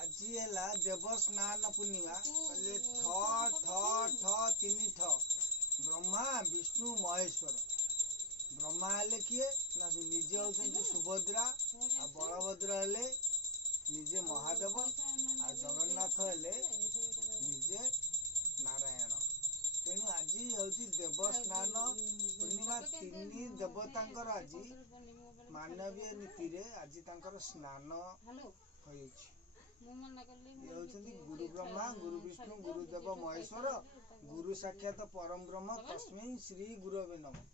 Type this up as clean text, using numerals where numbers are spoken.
आज है देवस्नान पूर्णिमा कहले तीन ठ ब्रह्मा विष्णु महेश्वर। ब्रह्मा हेले किए ना निजे होचंती सुभद्रा आ बलभद्र हेले निजे महादेव आ जगन्नाथ हेले निजे नारायण। तेणु आज हूँ देवस्नान पूर्णिमा तीन देवतांकर आज मानवीय नीति रे आज तांकर स्नान गुरु ब्रह्मा गुरु विष्णु गुरुदेव महेश्वर गुरु साक्षात परम ब्रह्म तस्मै श्री गुरवे नमः।